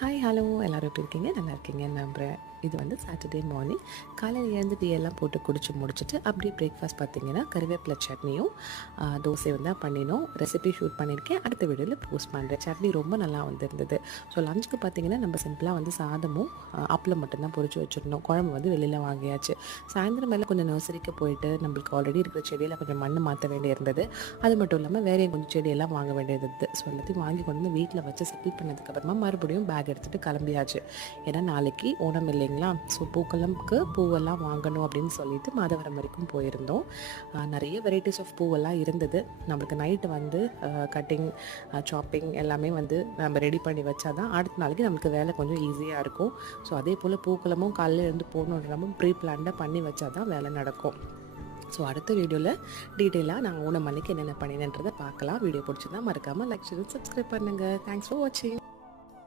Hi hello எல்லோரும் எப்படி இருக்கீங்க? நல்லா இருக்கீங்கன்னு நம்புகிறேன். இது வந்து சாட்டர்டே மார்னிங் காலையில் எழுந்து டீ எல்லாம் போட்டு குடிச்சு முடிச்சுட்டு அப்படியே பிரேக்ஃபாஸ்ட் பார்த்தீங்கன்னா கருவேப்பிலை சட்னியும் தோசை வந்து பண்ணினோம். ரெசிபி ஷூட் பண்ணியிருக்கேன், அடுத்த வீடியோவில் போஸ்ட் பண்ணுறேன். சட்னி ரொம்ப நல்லா வந்திருந்தது. ஸோ லஞ்சுக்கு பார்த்தீங்கன்னா நம்ம சிம்பிளாக வந்து சாதமும் அப்பளம் மட்டும்தான் பொரிச்சு வச்சுருந்தோம். குழம்பு வந்து வெளியில் வாங்கியாச்சு. சாயந்தரம் மேலே கொஞ்சம் நர்சரிக்கு போயிட்டு நம்மளுக்கு ஆல்ரெடி இருக்கிற செடியில் கொஞ்சம் மண் மாற்ற வேண்டிய இருந்தது. அது மட்டும் இல்லாமல் வேறையும் கொஞ்சம் செடியெல்லாம் வாங்க வேண்டியது இருந்தது. ஸோ எல்லாத்தையும் வாங்கி கொண்டு வந்து வீட்டில் வச்சு செட்டில் பண்ணதுக்கப்புறமா மறுபடியும் பேக் எடுத்துகிட்டு கிளம்பியாச்சு. ஏன்னா நாளைக்கு ஓணம் இல்லைங்களா? ஸோ பூக்களம்க்கு பூவெல்லாம் வாங்கணும் அப்படின்னு சொல்லிட்டு மாதவரம் வரைக்கும் போயிருந்தோம். நிறைய வெரைட்டிஸ் ஆஃப் பூவெல்லாம் இருந்தது. நம்மளுக்கு நைட்டு வந்து கட்டிங் சாப்பிங் எல்லாமே வந்து நம்ம ரெடி பண்ணி வச்சா தான் அடுத்த நாளைக்கு நம்மளுக்கு வேலை கொஞ்சம் ஈஸியாக இருக்கும். ஸோ அதே போல் பூக்களமும் காலையில் இருந்து போகணுன்ற ப்ரீ பிளான்டாக பண்ணி வச்சா தான் வேலை நடக்கும். ஸோ அடுத்த வீடியோவில் டீட்டெயிலாக நான் ஓணம் அன்னைக்கு என்னென்ன பண்ணினேன்றதை பார்க்கலாம். வீடியோ பிடிச்சிருந்தா மறக்காமல் லைக் ஷேர் சப்ஸ்கிரைப் பண்ணுங்கள். தேங்க்ஸ் ஃபார் வாட்சிங்.